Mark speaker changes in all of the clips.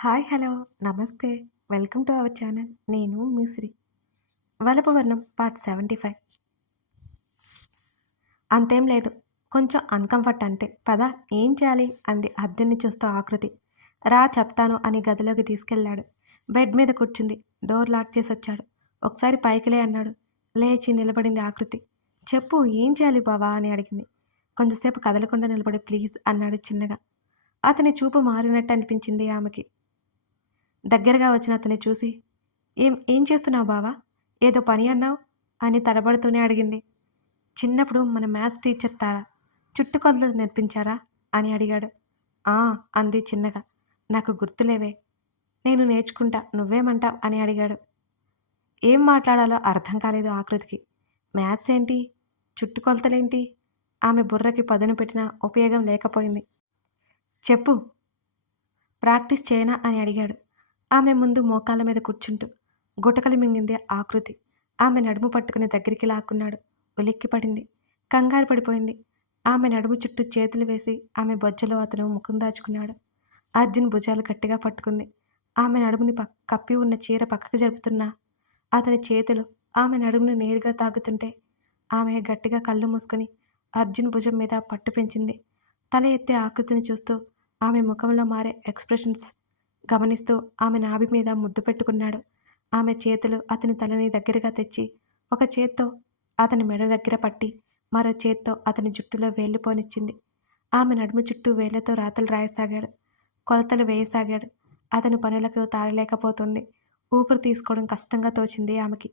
Speaker 1: Hi hello namaste. Welcome to our channel. నేను Mishri. Valapavarnam part seventy five. అంతేం లేదు. కొంచెం అన్కంఫర్ట్ అంతే. పద ఏం చేయాలి? అంది అర్జున్ని చూస్తూ ఆకృతి. రా చెప్తాను అని గదిలోకి తీసుకెళ్ళాడు. బెడ్ మీద కూర్చుంది. డోర్ లాక్ చేసి వచ్చాడు. ఒకసారి పైకిలే అన్నాడు. లేచి నిలబడింది ఆకృతి. చెప్పు ఏం చేయాలి బావా అని అడిగింది. కొంచెంసేపు కదలకుండా నిలబడి ప్లీజ్ అన్నాడు చిన్నగా. అతని చూపు మారినట్టు అనిపించింది ఆమెకి. దగ్గరగా వచ్చిన అతన్ని చూసి ఏం ఏం చేస్తున్నావు బావా? ఏదో పని అన్నావు? అని తడబడుతూనే అడిగింది. చిన్నప్పుడు మన మ్యాథ్స్ టీచర్ తారా చుట్టుకొలతలు నేర్పించారా? అని అడిగాడు. ఆ అంది చిన్నగా. నాకు గుర్తులేవే. నేను నేర్చుకుంటా నువ్వేమంటావు? అని అడిగాడు. ఏం మాట్లాడాలో అర్థం కాలేదు ఆకృతికి. మ్యాథ్స్ ఏంటి? చుట్టుకొలతలేంటి ఆమె బుర్రకి పదును పెట్టినా ఉపయోగం లేకపోయింది. చెప్పు. ప్రాక్టీస్ చేయనా? అని అడిగాడు. ఆమె ముందు మోకాళ్ళ మీద కూర్చుంటూ గుటకలు మింగింది ఆకృతి. ఆమె నడుము పట్టుకుని దగ్గరికి లాక్కున్నాడు. ఉలిక్కి పడింది. కంగారు పడిపోయింది. ఆమె నడుము చుట్టూ చేతులు వేసి ఆమె బొజ్జలో అతను ముఖం దాచుకున్నాడు. అర్జున్ భుజాలు గట్టిగా పట్టుకుంది. ఆమె నడుముని పక్ కప్పి ఉన్న చీర పక్కకు జరుపుతున్నా. అతని చేతులు ఆమె నడుమును నేరుగా తాగుతుంటే ఆమె గట్టిగా కళ్ళు మూసుకొని అర్జున్ భుజం మీద పట్టు పెంచింది. తల ఎత్తే ఆకృతిని చూస్తూ ఆమె ముఖంలో మారే ఎక్స్ప్రెషన్స్ గమనిస్తూ ఆమె నాభి మీద ముద్దు పెట్టుకున్నాడు. ఆమె చేతులు అతని తలని దగ్గరగా తెచ్చి ఒక చేత్తో అతని మెడ దగ్గర పట్టి మరో చేత్తో అతని జుట్టులో వేళ్ళు పోనిచ్చింది. ఆమె నడుము చుట్టూ వేళ్ళతో రాతలు రాయసాగాడు. కొలతలు వేయసాగాడు. అతని పనులకు తారలేకపోతుంది. ఊపిరి తీసుకోవడం కష్టంగా తోచింది ఆమెకి.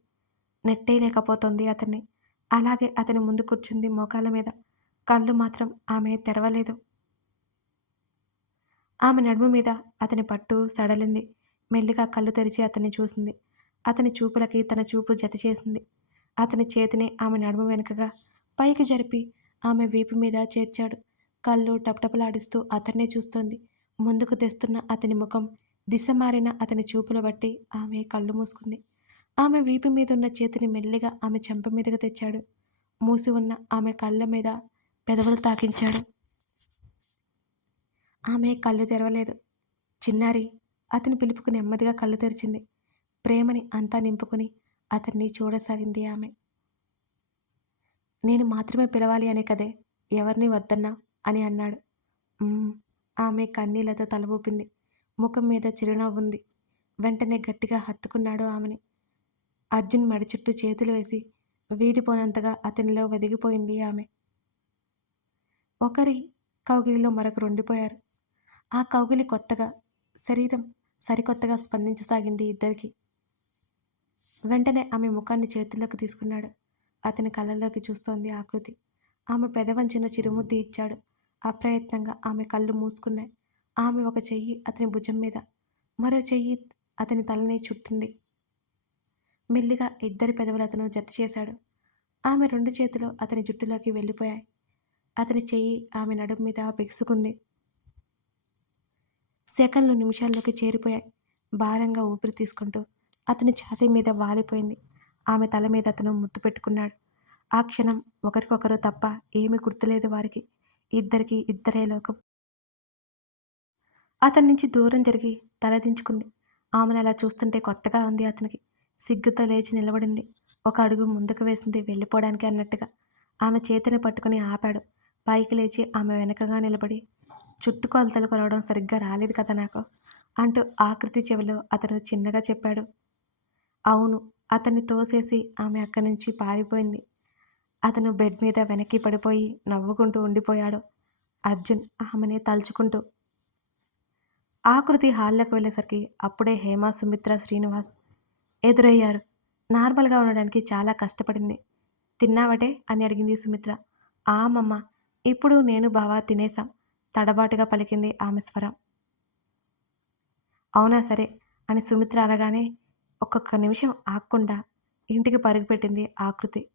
Speaker 1: నెట్టేయలేకపోతుంది అతన్ని. అలాగే అతని ముందు కూర్చుంది మోకాళ్ళ మీద. కళ్ళు మాత్రం ఆమె తెరవలేదు. ఆమె నడుము మీద అతని పట్టు సడలింది. మెల్లిగా కళ్ళు తెరిచి అతన్ని చూసింది. అతని చూపులకి తన చూపు జత చేసింది. అతని చేతిని ఆమె నడుము వెనుకగా పైకి జరిపి ఆమె వీపు మీద చేర్చాడు. కళ్ళు టపటపలాడిస్తూ అతన్నే చూస్తోంది. ముందుకు తెస్తున్న అతని ముఖం దిశ మారిన అతని చూపులు బట్టి ఆమె కళ్ళు మూసుకుంది. ఆమె వీపు మీద ఉన్న చేతిని మెల్లిగా ఆమె చెంప మీదకు తెచ్చాడు. మూసి ఉన్న ఆమె కళ్ళ మీద పెదవులు తాకించాడు. ఆమె కళ్ళు తెరవలేదు. చిన్నారి అతని పిలుపుకు నెమ్మదిగా కళ్ళు తెరిచింది. ప్రేమని అంతా నింపుకుని అతన్ని చూడసాగింది ఆమె. నేను మాత్రమే పిలవాలి అనే కదే ఎవరిని వద్దన్నా అని అన్నాడు. ఆమె కన్నీళ్ళతో తల ముఖం మీద చిరునవ్వు ఉంది. వెంటనే గట్టిగా హత్తుకున్నాడు ఆమెని. అర్జున్ మెడ చుట్టూ చేతులు వేసి వీడిపోనంతగా అతనిలో వెదిగిపోయింది ఆమె. ఒకరి కౌగిలిలో మరొకరు ఉండిపోయారు. ఆ కౌగిలి కొత్తగా శరీరం సరికొత్తగా స్పందించసాగింది ఇద్దరికి. వెంటనే ఆమె ముఖాన్ని చేతుల్లోకి తీసుకున్నాడు. అతని కళ్ళల్లోకి చూస్తోంది ఆకృతి ఆమె పెదవంచిన చిరుముద్ది ఇచ్చాడు. అప్రయత్నంగా ఆమె కళ్ళు మూసుకున్నాయి. ఆమె ఒక చెయ్యి అతని భుజం మీద మరో చెయ్యి అతని తలని చుట్టింది. మెల్లిగా ఇద్దరి పెదవులు అతను జత చేశాడు. ఆమె రెండు చేతులు అతని జుట్టులోకి వెళ్ళిపోయాయి. అతని చెయ్యి ఆమె నడుము మీద బిగుసుకుంది. సెకండ్లు నిమిషాల్లోకి చేరిపోయాయి. భారంగా ఊపిరి తీసుకుంటూ అతని ఛాతీ మీద వాలిపోయింది. ఆమె తల మీద అతను ముద్దు పెట్టుకున్నాడు. ఆ క్షణం ఒకరికొకరు తప్ప ఏమీ గుర్తులేదు వారికి. ఇద్దరికి ఇద్దరే లోకం. అతని నుంచి దూరం జరిగి తలదించుకుంది ఆమెను అలా చూస్తుంటే కొత్తగా ఉంది అతనికి. సిగ్గుతో లేచి నిలబడింది. ఒక అడుగు ముందుకు వేసింది వెళ్ళిపోవడానికి అన్నట్టుగా. ఆమె చేతిని పట్టుకుని ఆపాడు. పైకి లేచి ఆమె వెనకగా నిలబడి చుట్టుకొలతలు కొలవడం సరిగ్గా రాలేదు కదా నాకు? అంటూ ఆకృతి చెవిలో అతను చిన్నగా చెప్పాడు. అవును అతన్ని తోసేసి ఆమె అక్కడి నుంచి పారిపోయింది. అతను బెడ్ మీద వెనక్కి పడిపోయి నవ్వుకుంటూ ఉండిపోయాడు. అర్జున్ ఆమెనే తలుచుకుంటూ. ఆకృతి హాల్లోకి వెళ్ళేసరికి అప్పుడే హేమ సుమిత్ర శ్రీనివాస్ ఎదురయ్యారు. నార్మల్గా ఉండడానికి చాలా కష్టపడింది. తిన్నావటే? అని అడిగింది సుమిత్ర. ఆమమ్మ ఇప్పుడు నేను బావా తినేశాం. తడబాటుగా పలికింది ఆమె స్వరం. అవునా సరే అని సుమిత్ర అనగానే ఒక్కొక్క నిమిషం ఆగకుండా ఇంటికి పరుగుపెట్టింది ఆకృతి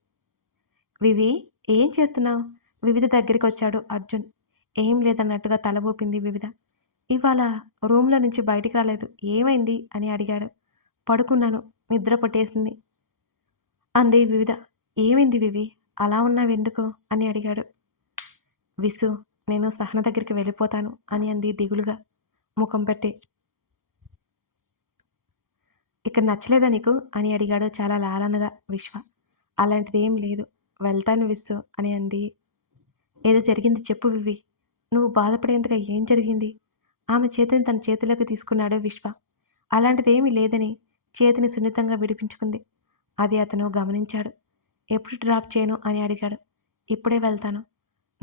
Speaker 1: వివి ఏం చేస్తున్నావు? వివిధ దగ్గరికి వచ్చాడు అర్జున్. ఏం లేదన్నట్టుగా తల ఊపింది వివిధ. ఇవాళ రూమ్లో నుంచి బయటికి రాలేదు. ఏమైంది? అని అడిగాడు. పడుకున్నాను. నిద్ర పట్టేసింది. అంది వివిధ. ఏమైంది వివి? అలా ఉన్నావెందుకు? అని అడిగాడు. విసు నేను సహన దగ్గరికి వెళ్ళిపోతాను అని అంది దిగులుగా. ముఖం పెట్టి. ఇక్కడ నచ్చలేదా నీకు? అని అడిగాడు చాలా లాలనగా విశ్వ. అలాంటిది ఏం లేదు. వెళ్తాను విస్సు అని అంది. ఏదో జరిగింది చెప్పు వివి. నువ్వు బాధపడేంతగా ఏం జరిగింది? ఆమె చేతిని తన చేతిలోకి తీసుకున్నాడు విశ్వ. అలాంటిదేమీ లేదని చేతిని సున్నితంగా విడిపించుకుంది. అది అతను గమనించాడు. ఎప్పుడు డ్రాప్ చేయను అని అడిగాడు. ఇప్పుడే వెళ్తాను.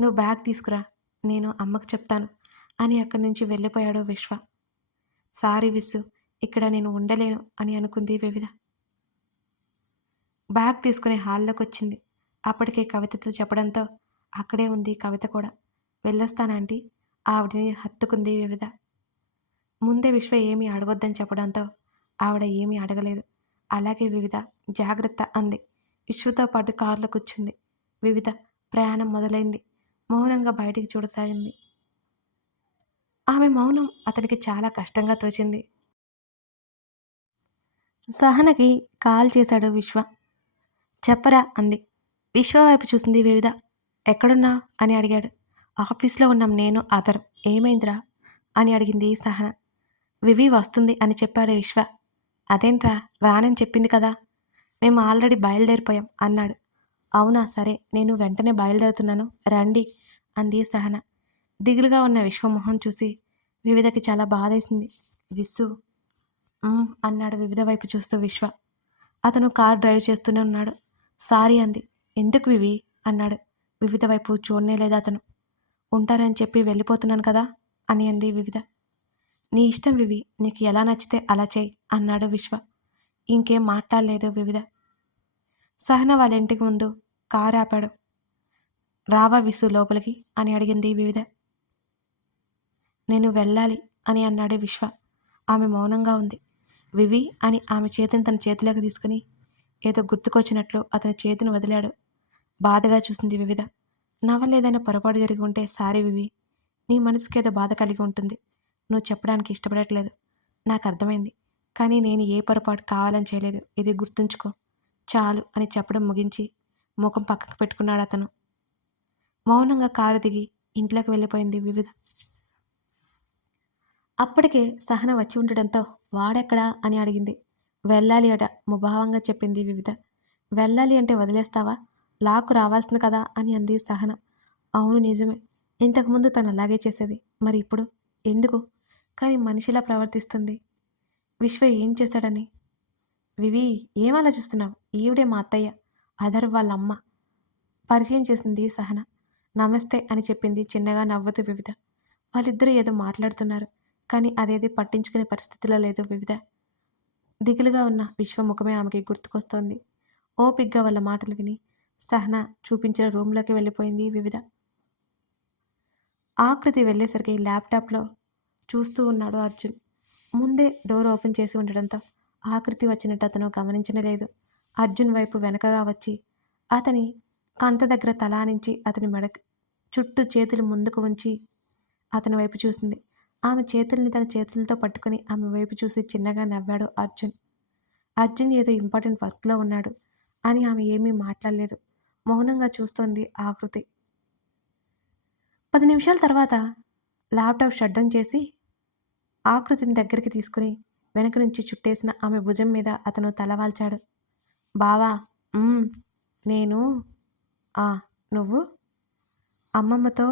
Speaker 1: నువ్వు బ్యాగ్ తీసుకురా. నేను అమ్మకు చెప్తాను అని అక్కడి నుంచి వెళ్ళిపోయాడు విశ్వ. సారీ విస్సు ఇక్కడ నేను ఉండలేను అని అనుకుంది వివిధ. బ్యాగ్ తీసుకుని హాల్లోకి వచ్చింది అప్పటికే కవితతో చెప్పడంతో అక్కడే ఉంది కవిత కూడా. వెళ్ళొస్తానంటీ? ఆవిడని హత్తుకుంది వివిధ. ముందే విశ్వ ఏమీ అడగొద్దని చెప్పడంతో ఆవిడ ఏమీ అడగలేదు. అలాగే వివిధ జాగ్రత్త అంది. విశ్వతో పాటు కారులో కూర్చుంది వివిధ ప్రయాణం మొదలైంది. మౌనంగా బయటికి చూడసాగింది. ఆమె మౌనం అతనికి చాలా కష్టంగా తోచింది. సహనకి కాల్ చేశాడు విశ్వ. చెప్పరా అంది. విశ్వ వైపు చూసింది వివిధ. ఎక్కడున్నా? అని అడిగాడు. ఆఫీస్లో ఉన్నాం నేను అదర్ ఏమైందిరా? అని అడిగింది సహన. వివి వస్తుంది అని చెప్పాడు విశ్వ. అదేంట్రా? రానని చెప్పింది కదా. మేము ఆల్రెడీ బయలుదేరిపోయాం అన్నాడు. అవునా సరే నేను వెంటనే బయలుదేరుతున్నాను. రండి అంది సహన. దిగులుగా ఉన్న విశ్వమోహన్ చూసి వివిధకి చాలా బాధేసింది. విస్సు అన్నాడు వివిధ వైపు చూస్తూ విశ్వ. అతను కార్ డ్రైవ్ చేస్తూనే ఉన్నాడు. సారీ అంది. ఎందుకు వివి? అన్నాడు. వివిధ వైపు చూడనే లేదు అతను. ఉంటానని చెప్పి వెళ్ళిపోతున్నాను కదా అని అంది వివిధ. నీ ఇష్టం వివి నీకు ఎలా నచ్చితే అలా చేయి అన్నాడు విశ్వ. ఇంకేం మాట్లాడలేదు వివిధ. సహన వాళ్ళ ఇంటికి ముందు కారు ఆపాడు. రావా విసు లోపలికి అని అడిగింది వివిధ. నేను వెళ్ళాలి అని అన్నాడు విశ్వ. ఆమె మౌనంగా ఉంది. వివి అని ఆమె చేతిని తన చేతిలోకి తీసుకుని ఏదో గుర్తుకొచ్చినట్లు అతని చేతిని వదిలాడు. బాధగా చూసింది వివిధ. నా వల్ల ఏదైనా పొరపాటు జరిగి ఉంటే సారీ వివి నీ మనసుకి ఏదో బాధ కలిగి ఉంటుంది. నువ్వు చెప్పడానికి ఇష్టపడట్లేదు. నాకు అర్థమైంది. కానీ నేను ఏ పొరపాటు కావాలని చేయలేదు. ఇది గుర్తుంచుకో. చాలు అని చెప్పడం ముగించి ముఖం పక్కకు పెట్టుకున్నాడు అతను. మౌనంగా కారు దిగి ఇంట్లోకి వెళ్ళిపోయింది వివిధ. అప్పటికే సహన వచ్చి ఉండడంతో వాడెక్కడా? అని అడిగింది. వెళ్ళాలి అట ముభావంగా చెప్పింది వివిధ. వెళ్ళాలి అంటే వదిలేస్తావా? లాకు రావాల్సింది కదా అని అంది సహన. అవును నిజమే. ఇంతకుముందు తను అలాగే చేసేది. మరి ఇప్పుడు? ఎందుకు? కానీ మనిషిలా ప్రవర్తిస్తుంది. విశ్వ ఏం చేశాడని? వివి ఏం ఆలోచిస్తున్నావు? ఈవిడే మా అత్తయ్య అదర్ వాళ్ళ అమ్మ పరిచయం చేసింది సహన. నమస్తే అని చెప్పింది చిన్నగా నవ్వుతూ వివిధ. వాళ్ళిద్దరూ ఏదో మాట్లాడుతున్నారు కానీ అదేది పట్టించుకునే పరిస్థితిలో లేదు వివిధ. దిగులుగా ఉన్న విశ్వముఖమే ఆమెకి గుర్తుకొస్తోంది. ఓపిగ్గా వాళ్ళ మాటలు విని సహన చూపించిన రూమ్లోకి వెళ్ళిపోయింది వివిధ. ఆకృతి వెళ్ళేసరికి ల్యాప్టాప్లో చూస్తూ ఉన్నాడు అర్జున్. ముందే డోర్ ఓపెన్ చేసి ఉండడంతో ఆకృతి వచ్చినట్టు అతను గమనించనే లేదు. అర్జున్ వైపు వెనకగా వచ్చి అతని కంట దగ్గర తలానించి అతని మెడ చుట్టూ చేతులు ముందుకు ఉంచి అతని వైపు చూసింది. ఆమె చేతుల్ని తన చేతులతో పట్టుకుని ఆమె వైపు చూసి చిన్నగా నవ్వాడు అర్జున్. అర్జున్ ఏదో ఇంపార్టెంట్ వర్క్లో ఉన్నాడు అని ఆమె ఏమీ మాట్లాడలేదు. మౌనంగా చూస్తోంది ఆకృతి పది నిమిషాల తర్వాత ల్యాప్టాప్ షడ్డం చేసి ఆకృతిని దగ్గరికి తీసుకుని వెనక నుంచి చుట్టేసిన ఆమె భుజం మీద అతను తలవాల్చాడు. బావా నేను ఆ నువ్వు? అమ్మమ్మతో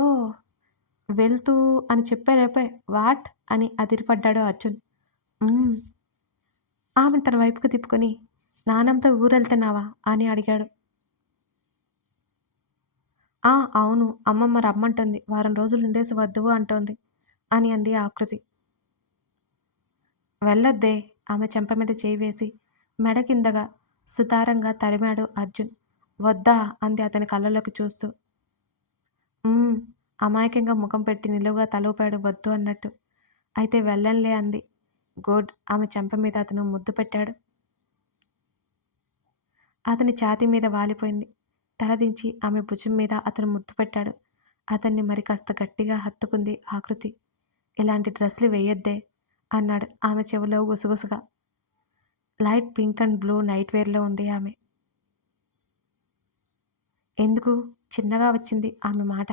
Speaker 1: వెళ్తూ అని చెప్పారేపే వాట్? అని అదిరిపడ్డాడు అర్జున్. ఆమెను తన వైపుకు తిప్పుకొని నానంతో ఊరెళ్తున్నావా? అని అడిగాడు. ఆ అవును అమ్మమ్మ రమ్మంటుంది వారం రోజులు ఉండేసి వద్దు అంటోంది అని అంది ఆకృతి. వెళ్ళొద్దే ఆమె చెంప మీద చేయి వేసి మెడ కిందగా సుతారంగా తడిమాడు అర్జున్. వద్దా? అంది అతని కళ్ళలోకి చూస్తూ. అమాయకంగా ముఖం పెట్టి నిలువుగా తలూపాడు వద్దు అన్నట్టు. అయితే వెళ్ళంలే అంది. గోడ్. ఆమె చెంప మీద అతను ముద్దు పెట్టాడు. అతని ఛాతీ మీద వాలిపోయింది. తలదించి ఆమె భుజం మీద అతను ముద్దు పెట్టాడు. అతన్ని మరి కాస్త గట్టిగా హత్తుకుంది ఆకృతి. ఇలాంటి డ్రెస్సులు వేయొద్దే అన్నాడు. ఆమె చెవిలో గుసగుసగా. Light pink and blue night వేర్లో ఉంది ఆమె. ఎందుకు? చిన్నగా వచ్చింది ఆమె మాట.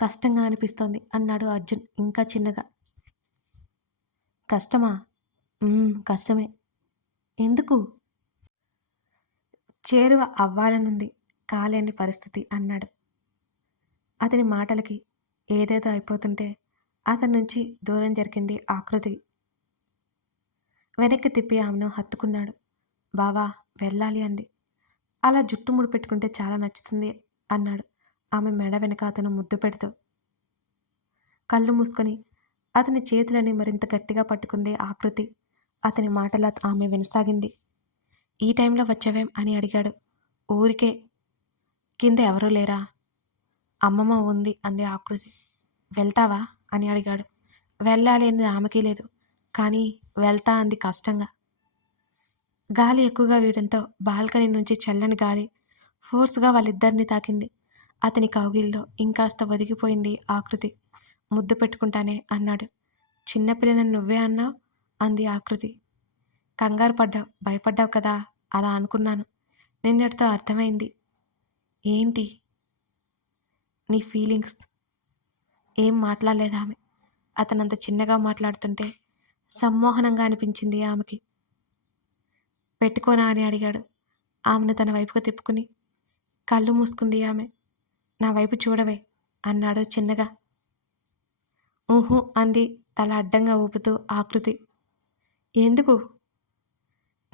Speaker 1: కష్టంగా అనిపిస్తోంది అన్నాడు అర్జున్ ఇంకా చిన్నగా. కష్టమా? కష్టమే. ఎందుకు? చేరువ అవ్వాలనుంది కాలేని పరిస్థితి అన్నాడు. అతని మాటలకి ఏదేదో అయిపోతుంటే అతని నుంచి దూరం జరిగింది ఆకృతి. వెనక్కి తిప్పి ఆమెను హత్తుకున్నాడు. బావా వెళ్ళాలి అంది. అలా జుట్టు ముడి పెట్టుకుంటే చాలా నచ్చుతుంది అన్నాడు. ఆమె మెడ వెనక అతను ముద్దు పెడుతూ. కళ్ళు మూసుకొని అతని చేతులని మరింత గట్టిగా పట్టుకుంది ఆకృతి. అతని మాటల ఆమె వినసాగింది. ఈ టైంలో వచ్చావేం? అని అడిగాడు. ఊరికే. కింద ఎవరూ లేరా? అమ్మమ్మ ఉంది అంది ఆకృతి. వెళ్తావా? అని అడిగాడు. వెళ్ళాలి అనేది ఆమెకి లేదు. కానీ వెళ్తా అంది కష్టంగా. గాలి ఎక్కువగా వీయడంతో బాల్కనీ నుంచి చల్లని గాలి ఫోర్స్గా వాళ్ళిద్దరిని తాకింది. అతని కౌగిల్లో ఇంకాస్త ఒదిగిపోయింది ఆకృతి ముద్దు పెట్టుకుంటానే అన్నాడు. చిన్నపిల్లని నువ్వే అన్నావు? అంది ఆకృతి కంగారు పడ్డావు భయపడ్డావు కదా అలా అనుకున్నాను. నిన్నటితో అర్థమైంది. ఏంటి? నీ ఫీలింగ్స్. ఏం మాట్లాడలేదు ఆమె అతనంత చిన్నగా మాట్లాడుతుంటే సమ్మోహనంగా అనిపించింది ఆమెకి. పెట్టుకోనా అని అడిగాడు. ఆమెను తన వైపుకు తిప్పుకుని కళ్ళు మూసుకుంది ఆమె. నా వైపు చూడవే అన్నాడు చిన్నగా. ఊహు అంది తల అడ్డంగా ఊపుతూ ఆకృతి. ఎందుకు?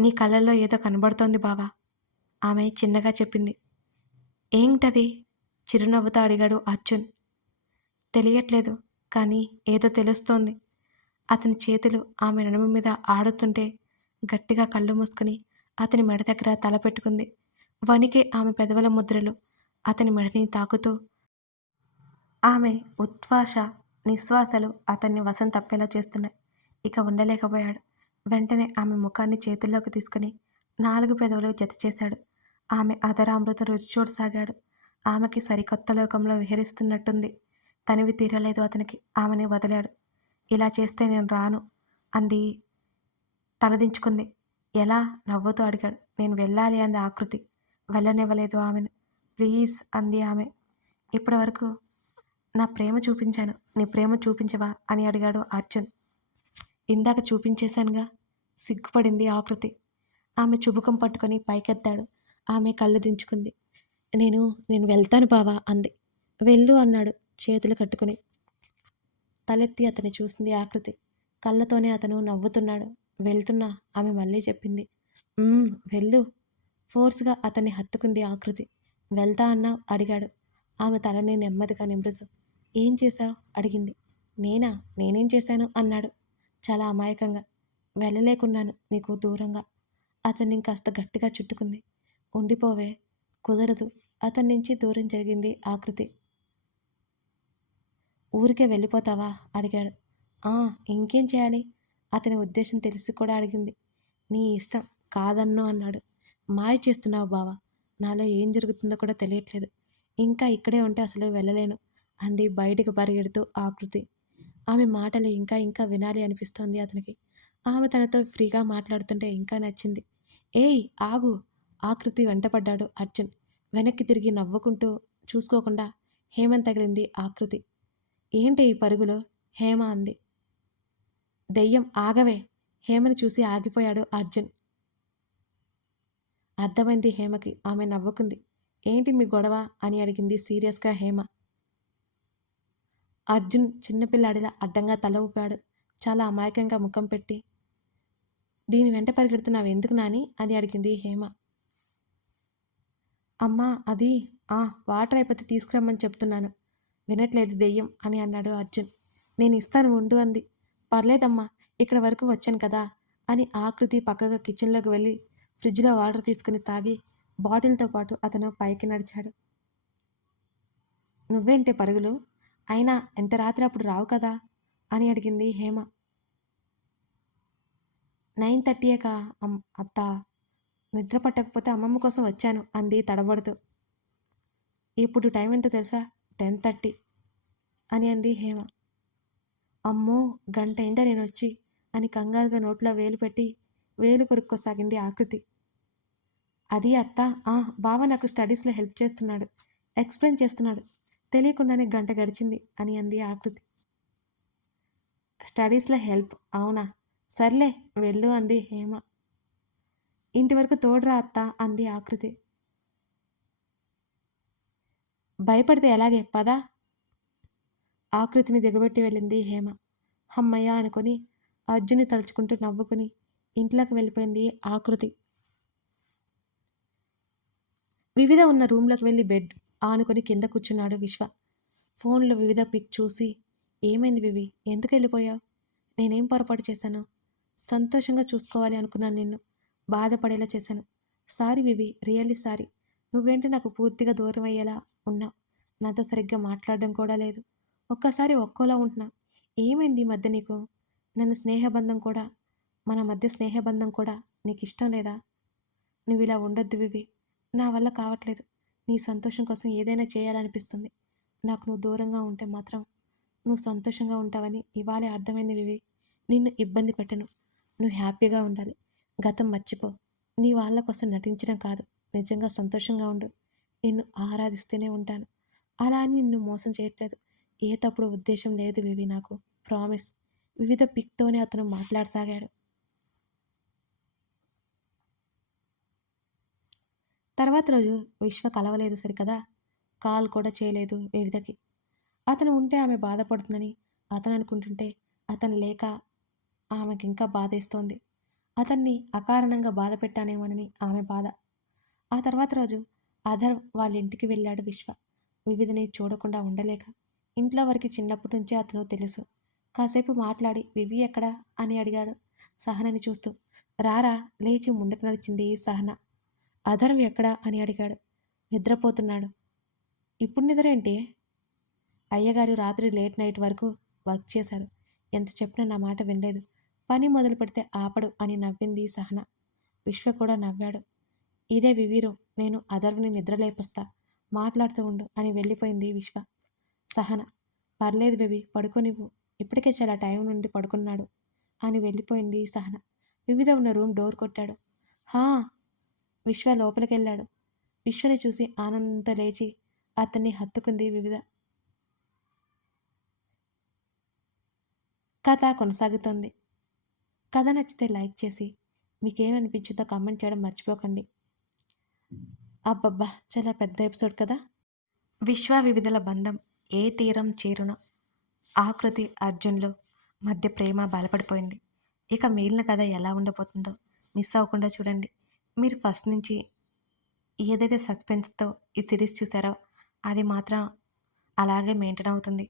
Speaker 1: నీ కళ్ళల్లో ఏదో కనబడుతోంది బావా ఆమె చిన్నగా చెప్పింది. ఏంటది చిరునవ్వుతో అడిగాడు అర్జున్. తెలియట్లేదు కానీ ఏదో తెలుస్తోంది. అతని చేతులు ఆమె నడుము మీద ఆడుతుంటే గట్టిగా కళ్ళు మూసుకుని అతని మెడ దగ్గర తల పెట్టుకుంది. వణికే ఆమె పెదవుల ముద్రలు అతని మెడని తాకుతూ ఆమె ఉత్వాస నిశ్వాసలు అతన్ని వసం తప్పేలా చేస్తున్నాయి. ఇక ఉండలేకపోయాడు. వెంటనే ఆమె ముఖాన్ని చేతుల్లోకి తీసుకుని నాలుగు పెదవులు జత చేశాడు. ఆమె అధరామృత రుచి చూడసాగాడు ఆమెకి సరికొత్త లోకంలో విహరిస్తున్నట్టుంది. తనివి తీరలేదు అతనికి. ఆమెని వదిలాడు. ఇలా చేస్తే నేను రాను అంది. తలదించుకుంది. ఎలా? నవ్వుతూ అడిగాడు. నేను వెళ్ళాలి అంది ఆకృతి. వెళ్ళనివ్వలేదు ఆమెను. ప్లీజ్ అంది ఆమె. ఇప్పటి వరకు నా ప్రేమ చూపించాను. నీ ప్రేమ చూపించవా? అని అడిగాడు అర్జున్. ఇందాక చూపించేశానుగా? సిగ్గుపడింది ఆకృతి. ఆమె చుబుకం పట్టుకొని పైకెత్తాడు. ఆమె కళ్ళు దించుకుంది. నేను నేను వెళ్తాను బావా అంది. వెళ్ళు అన్నాడు చేతులు కట్టుకుని. తలెత్తి అతని చూసింది ఆకృతి. కళ్ళతోనే అతను నవ్వుతున్నాడు. వెళ్తున్నా ఆమె మళ్ళీ చెప్పింది. వెళ్ళు ఫోర్స్గా అతన్ని హత్తుకుంది ఆకృతి. వెళ్తా అన్నావు అడిగాడు. ఆమె తలని నెమ్మదిగా నిమృతు ఏం చేశావు? అడిగింది. నేనా? నేనేం చేశాను? అన్నాడు. చాలా అమాయకంగా. వెళ్ళలేకున్నాను నీకు దూరంగా. అతన్ని కాస్త గట్టిగా చుట్టుకుంది. ఉండిపోవే కుదరదు. అతని నుంచి దూరం జరిగింది ఆకృతి. ఊరికే వెళ్ళిపోతావా? అడిగాడు. ఆ ఇంకేం చేయాలి? అతని ఉద్దేశం తెలిసి కూడా అడిగింది. నీ ఇష్టం కాదన్ను అన్నాడు. మాయ చేస్తున్నావు బావా. నాలో ఏం జరుగుతుందో కూడా తెలియట్లేదు. ఇంకా ఇక్కడే ఉంటే అసలు వెళ్ళలేను అంది బయటికి పరిగెడుతూ ఆకృతి. ఆమె మాటలు ఇంకా ఇంకా వినాలి అనిపిస్తోంది అతనికి. ఆమె తనతో ఫ్రీగా మాట్లాడుతుంటే ఇంకా నచ్చింది. ఏయ్ ఆగు. ఆకృతి వెంటపడ్డాడు అర్జున్. వెనక్కి తిరిగి నవ్వుకుంటూ చూసుకోకుండా హేమంత్ తగిలింది ఆకృతి. ఏంటి ఈ పరుగులు? హేమ అంది. దెయ్యం ఆగవే. హేమని చూసి ఆగిపోయాడు అర్జున్. అర్థమైంది హేమకి. ఆమె నవ్వుకుంది. ఏంటి మీ గొడవ? అని అడిగింది సీరియస్గా హేమ. అర్జున్ చిన్నపిల్లాడిలా అడ్డంగా తల ఊపాడు. చాలా అమాయకంగా ముఖం పెట్టి దీని వెంట పరిగెడుతున్నావు ఎందుకు నాని? అని అడిగింది హేమ. అమ్మా అది ఆ వాటర్ అయిపోతే తీసుకురమ్మని చెప్తున్నాను. వినట్లేదు దెయ్యం అని అన్నాడు అర్జున్. నేను ఇస్తాను ఉండు అంది. పర్లేదమ్మా ఇక్కడ వరకు వచ్చాను కదా అని ఆకృతి పక్కగా కిచెన్లోకి వెళ్ళి ఫ్రిడ్జ్లో వాటర్ తీసుకుని తాగి బాటిల్తో పాటు అతను పైకి నడిచాడు. నువ్వేంటే పరుగులు? అయినా ఎంత రాత్రి అప్పుడు రావు కదా అని అడిగింది హేమ. నైన్ థర్టీయేకా అమ్ అత్త నిద్ర పట్టకపోతే అమ్మమ్మ కోసం వచ్చాను అంది తడబడుతూ. ఇప్పుడు టైం ఎంత తెలుసా? టెన్ థర్టీ అని అంది హేమ. అమ్మో గంట అయిందా నేను వచ్చి అని కంగారుగా నోట్లో వేలు పెట్టి వేలు కొరుక్కోసాగింది ఆకృతి. అది అత్త ఆ బావ నాకు స్టడీస్లో హెల్ప్ చేస్తున్నాడు ఎక్స్ప్లెయిన్ చేస్తున్నాడు తెలియకుండానే గంట గడిచింది అని అంది ఆకృతి. స్టడీస్లో హెల్ప్ అవునా? సర్లే వెళ్ళు అంది హేమ. ఇంటి వరకు తోడురా అత్త అంది ఆకృతి. భయపడితే ఎలాగే? పదా. ఆకృతిని దిగబెట్టి వెళ్ళింది హేమ. హమ్మయ్య అనుకొని అర్జున్ని తలుచుకుంటూ నవ్వుకుని ఇంట్లోకి వెళ్ళిపోయింది ఆకృతి. వివిధ ఉన్న రూమ్లోకి వెళ్ళి బెడ్ ఆనుకొని కింద కూర్చున్నాడు విశ్వ. ఫోన్లో వివిధ పిక్ చూసి ఏమైంది వివి? ఎందుకు వెళ్ళిపోయావు? నేనేం పొరపాటు చేశాను? సంతోషంగా చూసుకోవాలి అనుకున్నాను నిన్ను. బాధపడేలా చేశాను. Sorry Vivi really sorry. నువ్వేంటి నాకు పూర్తిగా దూరం అయ్యేలా ఉన్నావు నాతో సరిగ్గా మాట్లాడడం కూడా లేదు. ఒక్కసారి ఒక్కోలా ఉంటున్నా. ఏమైంది ఈ మధ్య నీకు? నన్ను స్నేహబంధం కూడా మన మధ్య స్నేహబంధం కూడా నీకు ఇష్టం లేదా? నువ్వు ఇలా ఉండొద్దు వివి. నా వల్ల కావట్లేదు. నీ సంతోషం కోసం ఏదైనా చేయాలనిపిస్తుంది. నాకు నువ్వు దూరంగా ఉంటే మాత్రం నువ్వు సంతోషంగా ఉంటావని ఇవాళే అర్థమైంది వివి. నిన్ను ఇబ్బంది పెట్టను. నువ్వు హ్యాపీగా ఉండాలి. గతం మర్చిపో. నీ వాళ్ళ కోసం నటించడం కాదు. నిజంగా సంతోషంగా ఉండు. నిన్ను ఆరాధిస్తూనే ఉంటాను. అలా అని నిన్ను మోసం చేయట్లేదు. ఏ తప్పుడు ఉద్దేశం లేదు వివి నాకు. ప్రామిస్. వివిధ పిక్తోనే అతను మాట్లాడసాగాడు. తర్వాత రోజు విశ్వ కలవలేదు సరికదా? కాల్ కూడా చేయలేదు వివిధకి. అతను ఉంటే ఆమె బాధపడుతుందని అతను అనుకుంటుంటే అతను లేక ఆమెకి ఇంకా బాధేస్తోంది. అతన్ని అకారణంగా బాధ పెట్టానేమోనని ఆమె బాధ. ఆ తర్వాత రోజు అధర్ వాళ్ళ ఇంటికి వెళ్ళాడు విశ్వ. వివిధని చూడకుండా ఉండలేక. ఇంట్లో వారికి చిన్నప్పటి నుంచే అతను తెలుసు. కాసేపు మాట్లాడి వివి ఎక్కడా? అని అడిగాడు సహనని చూస్తూ. రారా లేచి ముందుకు నడిచింది సహన. అధర్వ్ ఎక్కడా? అని అడిగాడు. నిద్రపోతున్నాడు. ఇప్పుడు నిద్ర ఏంటి? అయ్యగారు రాత్రి లేట్ నైట్ వరకు వర్క్ చేశారు. ఎంత చెప్పినా నా మాట వినలేదు. పని మొదలు పెడితే ఆపడు అని నవ్వింది సహన. విశ్వ కూడా నవ్వాడు. ఇదే వివీరు. నేను అధర్వ్ని నిద్రలేపొస్తా మాట్లాడుతూ ఉండు అని వెళ్ళిపోయింది విశ్వ. సహన పర్లేదు బేబీ పడుకోనివ్వు. ఇప్పటికే చాలా టైం నుండి పడుకున్నాడు అని వెళ్ళిపోయింది సహన. వివిధ ఉన్న రూమ్ డోర్ కొట్టాడు. హా! విశ్వ లోపలికెళ్ళాడు. విశ్వని చూసి ఆనందంతో లేచి అతన్ని హత్తుకుంది వివిధ. కథ కొనసాగుతోంది. కథ నచ్చితే లైక్ చేసి మీకేమనిపించిందో కామెంట్ చేయడం మర్చిపోకండి. అబ్బబ్బా చాలా పెద్ద ఎపిసోడ్ కదా? విశ్వ వివిధల బంధం ఏ తీరం చేరున? ఆకృతి అర్జున్లు మధ్య ప్రేమ బలపడిపోయింది. ఇక మిగిలిన కథ ఎలా ఉండబోతుందో మిస్ అవ్వకుండా చూడండి. మీరు ఫస్ట్ నుంచి ఏదైతే సస్పెన్స్తో ఈ సిరీస్ చూసారో అది మాత్రం అలాగే మెయింటైన్ అవుతుంది.